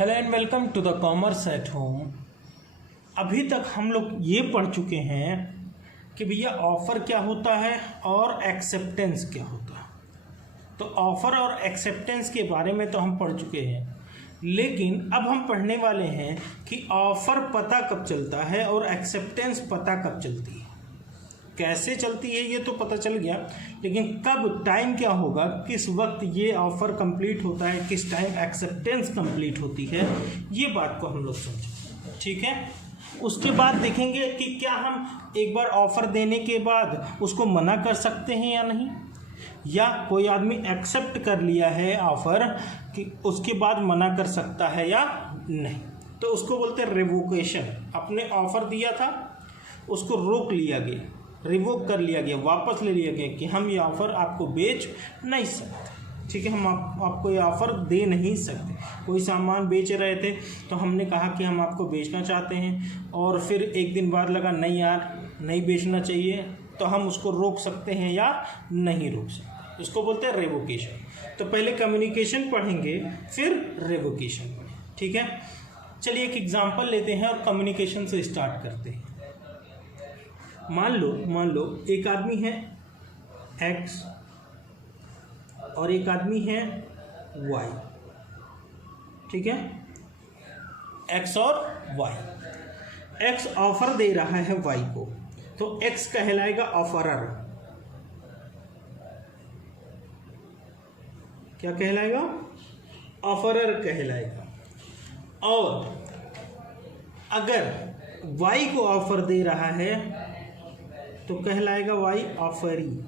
Hello and welcome to the commerce at home. अभी तक हम लोग ये पढ़ चुके हैं कि भैया ऑफ़र क्या होता है और एक्सेप्टेंस क्या होता है। तो ऑफ़र और एक्सेप्टेंस के बारे में तो हम पढ़ चुके हैं, लेकिन अब हम पढ़ने वाले हैं कि ऑफ़र पता कब चलता है और एक्सेप्टेंस पता कब चलती है। कैसे चलती है ये तो पता चल गया, लेकिन कब, टाइम क्या होगा, किस वक्त ये ऑफ़र कंप्लीट होता है, किस टाइम एक्सेप्टेंस कंप्लीट होती है, ये बात को हम लोग समझें। ठीक है, उसके बाद देखेंगे कि क्या हम एक बार ऑफ़र देने के बाद उसको मना कर सकते हैं या नहीं, या कोई आदमी एक्सेप्ट कर लिया है ऑफ़र कि उसके बाद मना कर सकता है या नहीं। तो उसको बोलते हैं रिवोकेशन। आपने ऑफ़र दिया था, उसको रोक लिया गया, रिवोक कर लिया गया, वापस ले लिया गया कि हम ये ऑफ़र आपको बेच नहीं सकते। ठीक है, हम आपको ये ऑफ़र दे नहीं सकते। कोई सामान बेच रहे थे तो हमने कहा कि हम आपको बेचना चाहते हैं, और फिर एक दिन बाद लगा नहीं यार नहीं बेचना चाहिए, तो हम उसको रोक सकते हैं या नहीं रोक सकते। उसको बोलते हैं रेवोकेशन। तो पहले कम्युनिकेशन पढ़ेंगे, फिर रेवोकेशन पढ़ेंगे। ठीक है, चलिए एक एग्जांपल लेते हैं और कम्युनिकेशन से स्टार्ट करते हैं। मान लो एक आदमी है X और एक आदमी है Y। ठीक है, X और Y। X ऑफर दे रहा है Y को, तो X कहलाएगा ऑफरर। क्या कहलाएगा? ऑफरर कहलाएगा। और अगर Y को ऑफर दे रहा है तो कहलाएगा Y ऑफरी।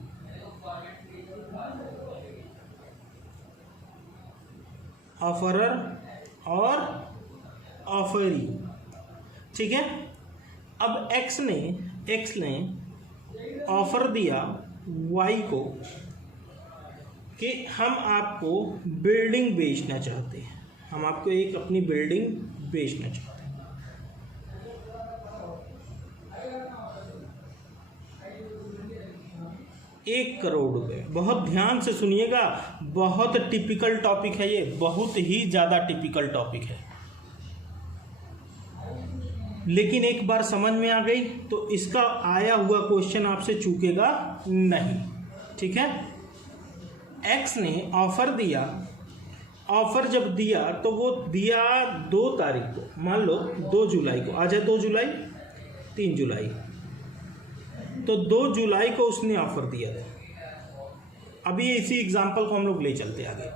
ऑफरर और ऑफरी। ठीक है, अब X ने ऑफर दिया Y को कि हम आपको बिल्डिंग बेचना चाहते हैं, हम आपको एक अपनी बिल्डिंग बेचना चाहते हैं। 1 करोड़ रुपए। बहुत ध्यान से सुनिएगा, बहुत टिपिकल टॉपिक है ये, बहुत ही ज़्यादा टिपिकल टॉपिक है, लेकिन एक बार समझ में आ गई तो इसका आया हुआ क्वेश्चन आपसे चूकेगा नहीं। ठीक है, X ने ऑफर दिया, ऑफर जब दिया तो वो दिया 2 तारीख को, मान लो 2 जुलाई को, आ जाए 2 जुलाई, 3 जुलाई, तो 2 जुलाई को उसने ऑफर दिया था। अभी इसी एग्जांपल को हम लोग ले चलते आगे।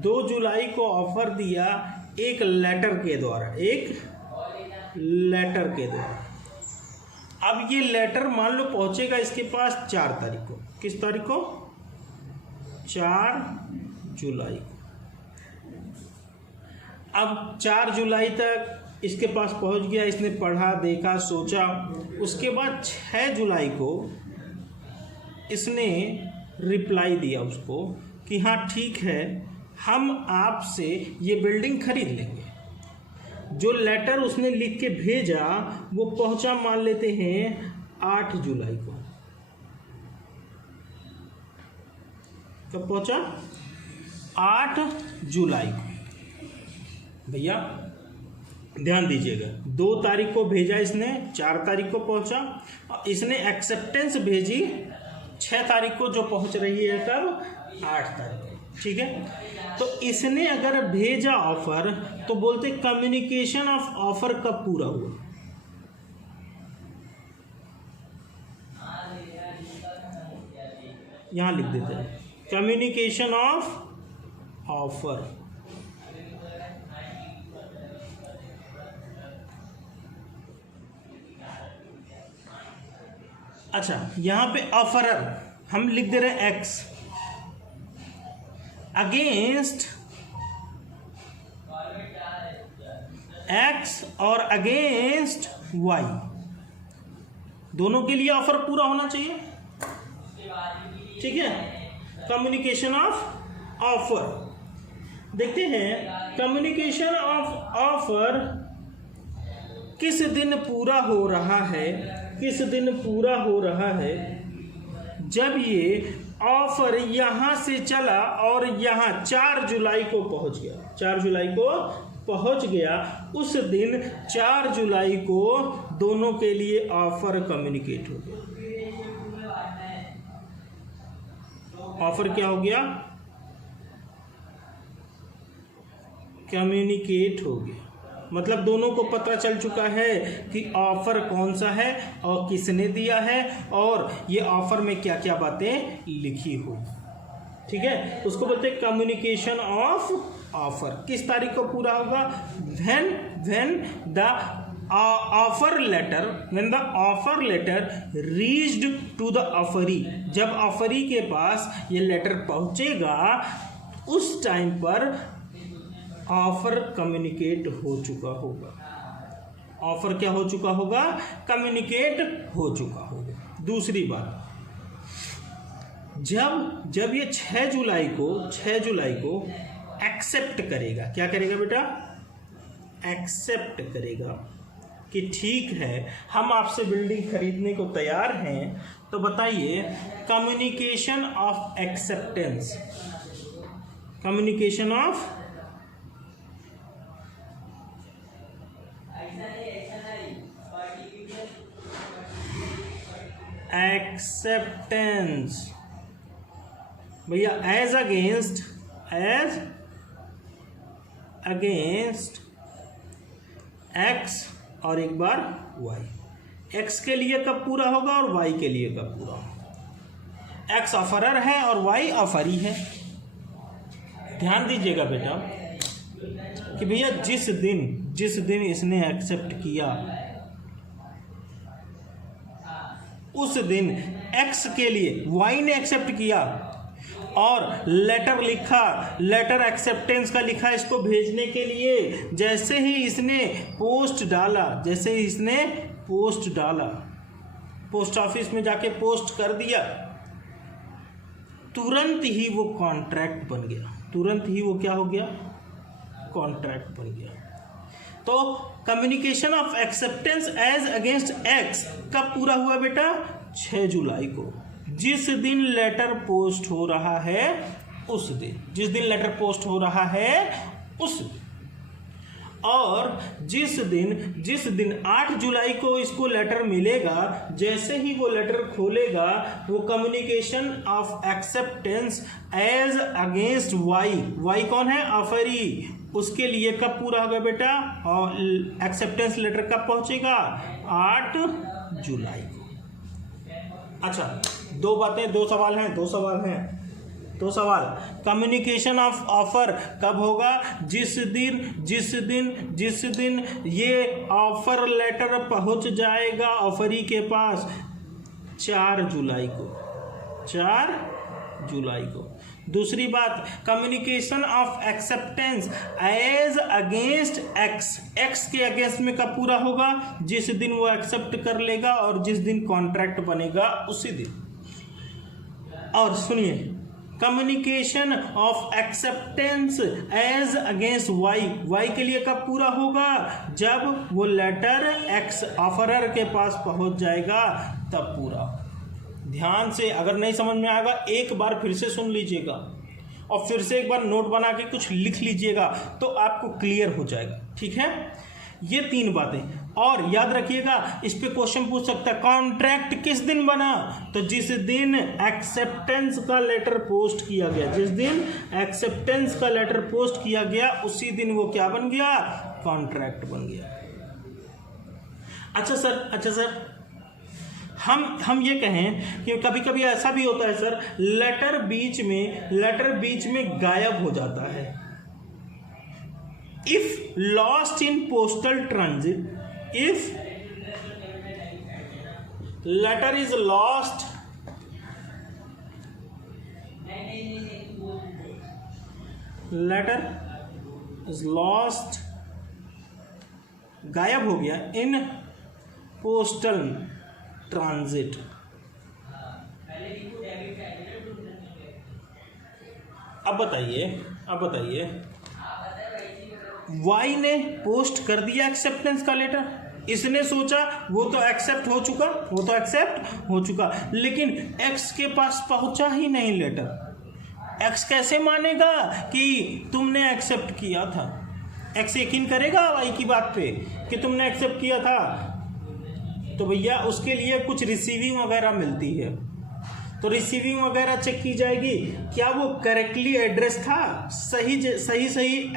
2 जुलाई को ऑफर दिया एक लेटर के द्वारा, अब ये लेटर मान लो पहुंचेगा इसके पास 4 तारीख को। किस तारीख को? 4 जुलाई। अब 4 जुलाई तक इसके पास पहुंच गया, इसने पढ़ा, देखा, सोचा। उसके बाद 6 जुलाई को इसने रिप्लाई दिया उसको कि हाँ ठीक है, हम आपसे ये बिल्डिंग खरीद लेंगे। जो लेटर उसने लिख के भेजा वो पहुंचा, मान लेते हैं 8 जुलाई को। कब पहुंचा? 8 जुलाई को। भैया ध्यान दीजिएगा, 2 तारीख को भेजा इसने, 4 तारीख को पहुंचा, और इसने एक्सेप्टेंस भेजी 6 तारीख को, जो पहुंच रही है कब? 8 तारीख को। ठीक है, तो इसने अगर भेजा ऑफर तो बोलते कम्युनिकेशन ऑफ ऑफर कब पूरा हुआ? यहां लिख देते हैं कम्युनिकेशन ऑफ ऑफर। अच्छा, यहां पे ऑफरर हम लिख दे रहे हैं X अगेंस्ट X और अगेंस्ट Y, दोनों के लिए ऑफर पूरा होना चाहिए। ठीक है, कम्युनिकेशन ऑफ ऑफर। देखते हैं कम्युनिकेशन ऑफ ऑफर किस दिन पूरा हो रहा है, किस दिन पूरा हो रहा है? जब ये ऑफर यहां से चला और यहां 4 जुलाई को पहुंच गया, 4 जुलाई को पहुंच गया, उस दिन 4 जुलाई को दोनों के लिए ऑफर कम्युनिकेट हो गया। ऑफर क्या हो गया? कम्युनिकेट हो गया। मतलब दोनों को पता चल चुका है कि ऑफर कौन सा है और किसने दिया है और ये ऑफर में क्या क्या बातें लिखी हो। ठीक है, उसको बोलते हैं कम्युनिकेशन ऑफ ऑफर। किस तारीख को पूरा होगा? When the offer letter reached to the offeree. जब ऑफरी के पास ये लेटर पहुंचेगा उस टाइम पर ऑफर कम्युनिकेट हो चुका होगा। ऑफर क्या हो चुका होगा? कम्युनिकेट हो चुका होगा। दूसरी बात, जब ये 6 जुलाई को एक्सेप्ट करेगा, क्या करेगा बेटा? एक्सेप्ट करेगा कि ठीक है हम आपसे बिल्डिंग खरीदने को तैयार हैं, तो बताइए communication of acceptance, communication of acceptance भैया एज अगेंस्ट एक्स और एक बार वाई। एक्स के लिए कब पूरा होगा और वाई के लिए कब पूरा होगा? एक्स ऑफरर है और वाई ऑफरी है। ध्यान दीजिएगा बेटा कि भैया जिस दिन इसने एक्सेप्ट किया उस दिन एक्स के लिए वाई ने एक्सेप्ट किया और लेटर लिखा, लेटर एक्सेप्टेंस का लिखा इसको भेजने के लिए। जैसे ही इसने पोस्ट डाला, पोस्ट ऑफिस में जाके पोस्ट कर दिया, तुरंत ही वो कॉन्ट्रैक्ट बन गया। तुरंत ही वो क्या हो गया? कॉन्ट्रैक्ट बन गया। तो communication of acceptance as against x कब पूरा हुआ बेटा? 6 जुलाई को। जिस दिन लेटर पोस्ट हो रहा है उस दिन, जिस दिन लेटर पोस्ट हो रहा है उस दिन। और जिस दिन 8 जुलाई को इसको लेटर मिलेगा, जैसे ही वो लेटर खोलेगा वो communication of acceptance as against y, y कौन है? ऑफरी, उसके लिए कब पूरा होगा बेटा? और एक्सेप्टेंस लेटर कब पहुंचेगा? 8 जुलाई को। अच्छा, दो सवाल। कम्युनिकेशन ऑफ ऑफर कब होगा? जिस दिन ये ऑफर लेटर पहुंच जाएगा ऑफरी के पास 4 जुलाई को। 4 जुलाई को। दूसरी बात, communication of acceptance as against x, x के अगेंस्ट में कब पूरा होगा? जिस दिन वो एक्सेप्ट कर लेगा और जिस दिन कॉन्ट्रैक्ट बनेगा उसी दिन। और सुनिए, communication of acceptance as against y, y के लिए कब पूरा होगा? जब वो लेटर एक्स ऑफरर के पास पहुंच जाएगा तब पूरा। ध्यान से, अगर नहीं समझ में आएगा एक बार फिर से सुन लीजिएगा और फिर से एक बार नोट बना के कुछ लिख लीजिएगा तो आपको क्लियर हो जाएगा। ठीक है, ये 3 बातें। और याद रखिएगा, इस पे क्वेश्चन पूछ सकता है कॉन्ट्रैक्ट किस दिन बना? तो जिस दिन एक्सेप्टेंस का लेटर पोस्ट किया गया, जिस दिन एक्सेप्टेंस का लेटर पोस्ट किया गया उसी दिन वो क्या बन गया? कॉन्ट्रैक्ट बन गया। अच्छा सर, हम ये कहें कि कभी कभी ऐसा भी होता है सर, लेटर बीच में गायब हो जाता है। If lost in postal transit, if letter is lost गायब हो गया इन पोस्टल ट्रांजिट। अब बताइए वाई ने पोस्ट कर दिया एक्सेप्टेंस का लेटर, इसने सोचा वो तो एक्सेप्ट हो चुका, लेकिन एक्स के पास पहुंचा ही नहीं लेटर। एक्स कैसे मानेगा कि तुमने एक्सेप्ट किया था? एक्स यकीन करेगा वाई की बात पे कि तुमने एक्सेप्ट किया था? तो भैया उसके लिए कुछ रिसीविंग वगैरह मिलती है, तो रिसीविंग वगैरह चेक की जाएगी, क्या वो करेक्टली एड्रेस था, सही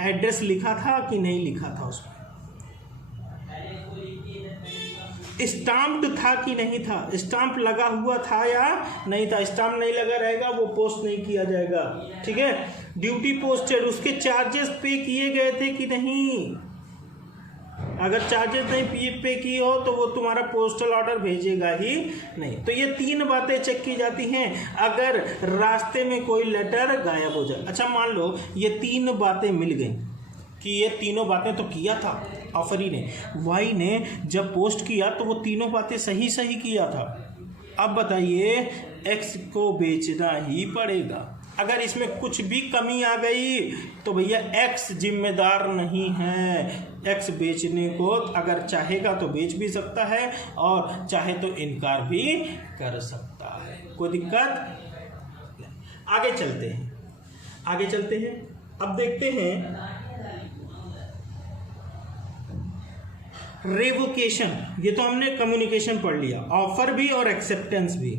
एड्रेस लिखा था कि नहीं लिखा था, उसमें स्टाम्प्ड था कि नहीं था, स्टाम्प लगा हुआ था या नहीं था। स्टाम्प नहीं लगा रहेगा वो पोस्ट नहीं किया जाएगा, ठीक है। ड्यूटी पोस्टेड, उसके चार्जेस पे किए गए थे कि नहीं। अगर चार्जेस नहीं पे किए हो तो वो तुम्हारा पोस्टल ऑर्डर भेजेगा ही नहीं। तो ये 3 बातें चेक की जाती हैं अगर रास्ते में कोई लेटर गायब हो जाए। अच्छा मान लो ये 3 बातें मिल गई कि ये तीनों बातें तो किया था ऑफरी ने, वाई ने जब पोस्ट किया तो वो तीनों बातें सही किया था। अब बताइए एक्स को बेचना ही पड़ेगा। अगर इसमें कुछ भी कमी आ गई तो भैया एक्स जिम्मेदार नहीं है। एक्स बेचने को अगर चाहेगा तो बेच भी सकता है और चाहे तो इनकार भी कर सकता है, कोई दिक्कत। आगे चलते हैं। अब देखते हैं रेवोकेशन। ये तो हमने कम्युनिकेशन पढ़ लिया, ऑफर भी और एक्सेप्टेंस भी।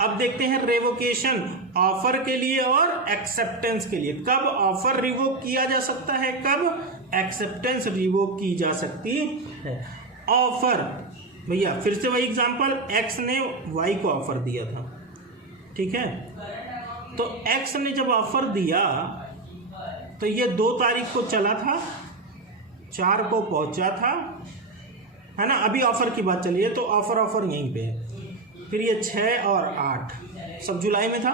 अब देखते हैं रेवोकेशन, ऑफर के लिए और एक्सेप्टेंस के लिए। कब ऑफर रिवोक किया जा सकता है, कब एक्सेप्टेंस रिवोक की जा सकती है। ऑफर भैया फिर से वही एग्जांपल, एक्स ने वाई को ऑफर दिया था, ठीक है। तो एक्स ने जब ऑफर दिया तो ये 2 तारीख को चला था, 4 को पहुंचा था, है ना। अभी ऑफर की बात चली है तो ऑफर यहीं पे है। फिर ये 6 और 8 सब जुलाई में था।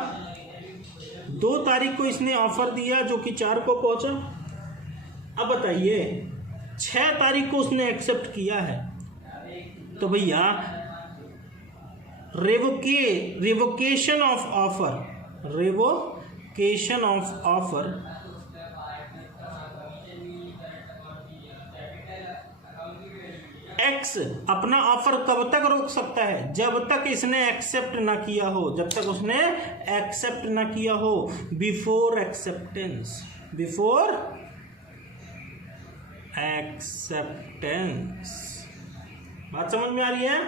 2 तारीख को इसने ऑफर दिया जो कि 4 को पहुंचा। अब बताइए 6 तारीख को उसने एक्सेप्ट किया है, तो भैया रेवोकेशन ऑफ ऑफर एक्स अपना ऑफर कब तक रोक सकता है, जब तक इसने एक्सेप्ट ना किया हो, बिफोर एक्सेप्टेंस। बात समझ में आ रही है?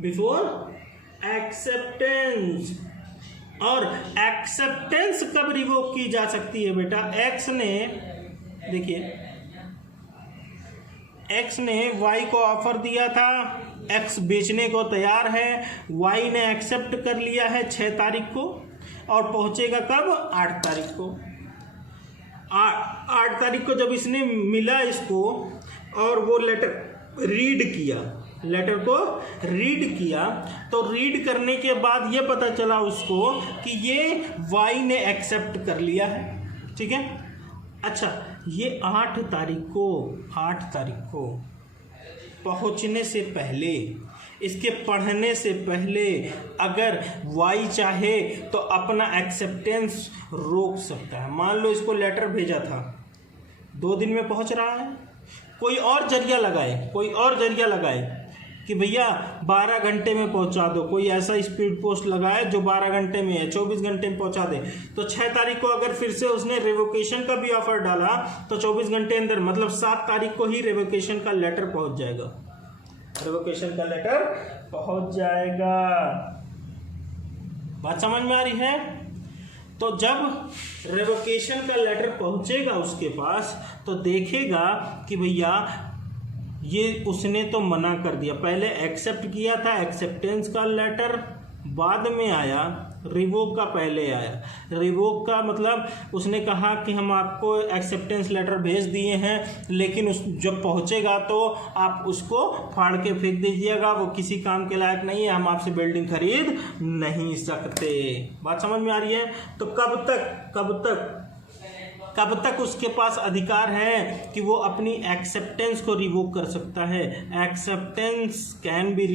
Before acceptance. और एक्सेप्टेंस कब रिवोक की जा सकती है बेटा? एक्स ने, देखिए एक्स ने वाई को ऑफर दिया था, एक्स बेचने को तैयार है, वाई ने एक्सेप्ट कर लिया है 6 तारीख को और पहुंचेगा कब? 8 तारीख को। 8 तारीख को जब इसने मिला इसको और वो लेटर रीड किया तो रीड करने के बाद ये पता चला उसको कि ये वाई ने एक्सेप्ट कर लिया है, ठीक है। अच्छा ये 8 तारीख को पहुंचने से पहले, इसके पढ़ने से पहले अगर वाई चाहे तो अपना एक्सेप्टेंस रोक सकता है। मान लो इसको लेटर भेजा था, 2 दिन में पहुंच रहा है, कोई और जरिया लगाए कि भैया 12 घंटे में पहुंचा दो, कोई ऐसा स्पीड पोस्ट लगाए जो 12 घंटे में है, 24 घंटे में पहुंचा दे। तो 6 तारीख को अगर फिर से उसने रिवोकेशन का भी ऑफर डाला तो 24 घंटे अंदर, मतलब 7 तारीख को ही रिवोकेशन का लेटर पहुंच जाएगा। बात समझ में आ रही है? तो जब रिवोकेशन का लेटर पहुंचेगा उसके पास तो देखेगा कि भैया ये उसने तो मना कर दिया, पहले एक्सेप्ट किया था, एक्सेप्टेंस का लेटर बाद में आया, रिवोक का पहले आया। रिवोक का मतलब उसने कहा कि हम आपको एक्सेप्टेंस लेटर भेज दिए हैं, लेकिन जब पहुंचेगा तो आप उसको फाड़ के फेंक दीजिएगा, वो किसी काम के लायक नहीं है, हम आपसे बिल्डिंग खरीद नहीं सकते। बात समझ में आ रही है? तो कब तक उसके पास अधिकार है कि वो अपनी एक्सेप्टेंस को रिवोक कर सकता है? एक्सेप्टेंस कैन बी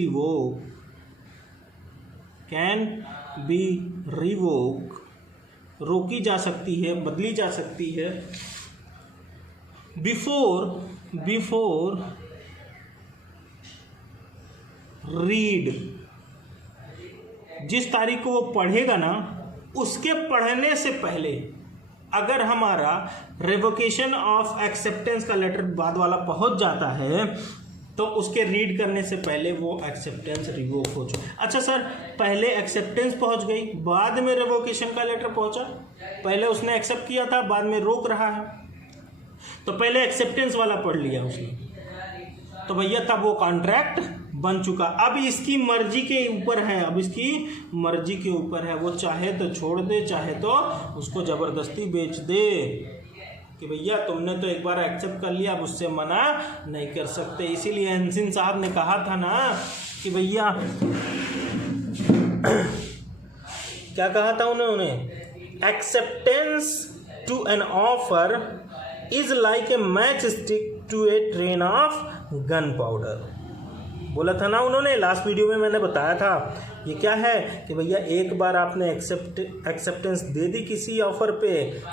रिवोक, रोकी जा सकती है, बदली जा सकती है बिफोर रीड, जिस तारीख को वो पढ़ेगा ना, उसके पढ़ने से पहले अगर हमारा रिवोकेशन ऑफ एक्सेप्टेंस का लेटर बाद वाला पहुंच जाता है तो उसके रीड करने से पहले वो एक्सेप्टेंस रिवोक हो चुका। अच्छा सर, पहले एक्सेप्टेंस पहुंच गई, बाद में रिवोकेशन का लेटर पहुंचा, पहले उसने एक्सेप्ट किया था, बाद में रोक रहा है, तो पहले एक्सेप्टेंस वाला पढ़ लिया उसने, तो भैया तब वो कॉन्ट्रैक्ट बन चुका। अब इसकी मर्जी के ऊपर है, अब इसकी मर्जी के ऊपर है, वो चाहे तो छोड़ दे, चाहे तो उसको ज़बरदस्ती बेच दे कि भैया तुमने तो एक बार एक्सेप्ट कर लिया, अब उससे मना नहीं कर सकते। इसीलिए एंसिन साहब ने कहा था ना कि भैया क्या कहा था उन्होंने, acceptance to an offer is like a match stick to a train of gun powder, बोला था ना उन्होंने, लास्ट वीडियो में मैंने बताया था। ये क्या है कि भैया एक बार आपने एक्सेप्टेंस दे दी किसी ऑफर पे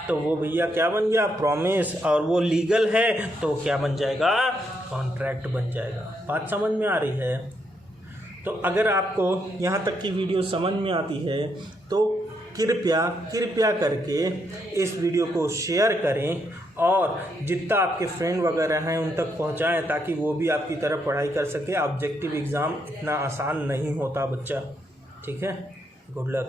तो वो भैया क्या बन गया, प्रॉमिस, और वो लीगल है तो क्या बन जाएगा, कॉन्ट्रैक्ट बन जाएगा। बात समझ में आ रही है? तो अगर आपको यहाँ तक की वीडियो समझ में आती है तो कृपया करके इस वीडियो को शेयर करें और जितना आपके फ्रेंड वगैरह हैं उन तक पहुंचाएं ताकि वो भी आपकी तरह पढ़ाई कर सके। ऑब्जेक्टिव एग्ज़ाम इतना आसान नहीं होता बच्चा, ठीक है? Good luck.